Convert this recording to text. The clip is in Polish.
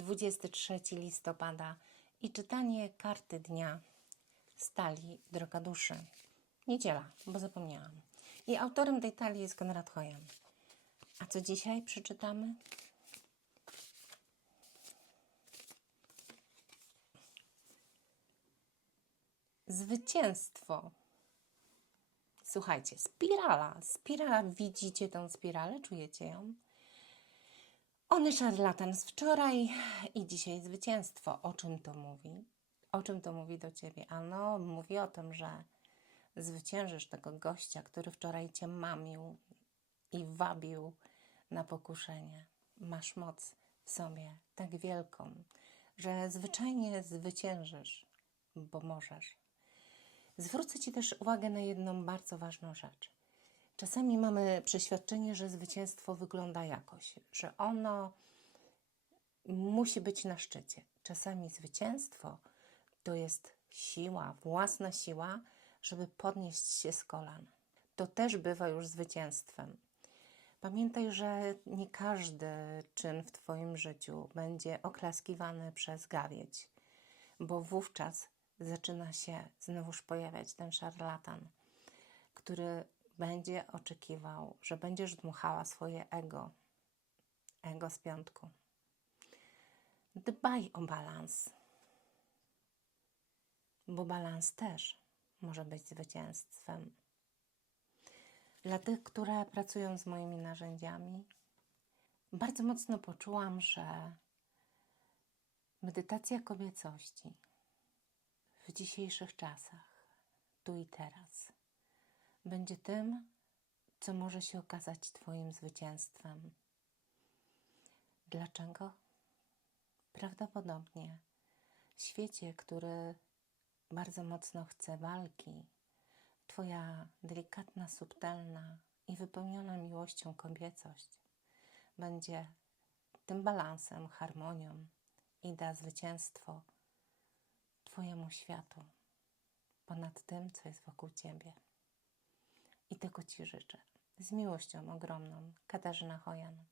23 listopada i czytanie karty dnia stali Droga Duszy. Niedziela, bo zapomniałam. I autorem tej talii jest Konrad Hojan. A co dzisiaj przeczytamy? Zwycięstwo. Słuchajcie, spirala. Spirala, widzicie tą spiralę? Czujecie ją? Ony szarlatan z wczoraj i dzisiaj zwycięstwo. O czym to mówi? O czym to mówi do ciebie? Ano, mówi o tym, że zwyciężysz tego gościa, który wczoraj cię mamił i wabił na pokuszenie. Masz moc w sobie tak wielką, że zwyczajnie zwyciężysz, bo możesz. Zwrócę Ci też uwagę na jedną bardzo ważną rzecz. Czasami mamy przeświadczenie, że zwycięstwo wygląda jakoś, że ono musi być na szczycie. Czasami zwycięstwo to jest siła, własna siła, żeby podnieść się z kolan. To też bywa już zwycięstwem. Pamiętaj, że nie każdy czyn w Twoim życiu będzie oklaskiwany przez gawieć, bo wówczas zaczyna się znowuż pojawiać ten szarlatan, który będzie oczekiwał, że będziesz dmuchała swoje ego, ego z piątku. Dbaj o balans, bo balans też może być zwycięstwem. Dla tych, które pracują z moimi narzędziami, bardzo mocno poczułam, że medytacja kobiecości w dzisiejszych czasach, tu i teraz, będzie tym, co może się okazać Twoim zwycięstwem. Dlaczego? Prawdopodobnie w świecie, który bardzo mocno chce walki, Twoja delikatna, subtelna i wypełniona miłością kobiecość będzie tym balansem, harmonią i da zwycięstwo Twojemu światu ponad tym, co jest wokół Ciebie. I tego Ci życzę. Z miłością ogromną, Katarzyna Hojan.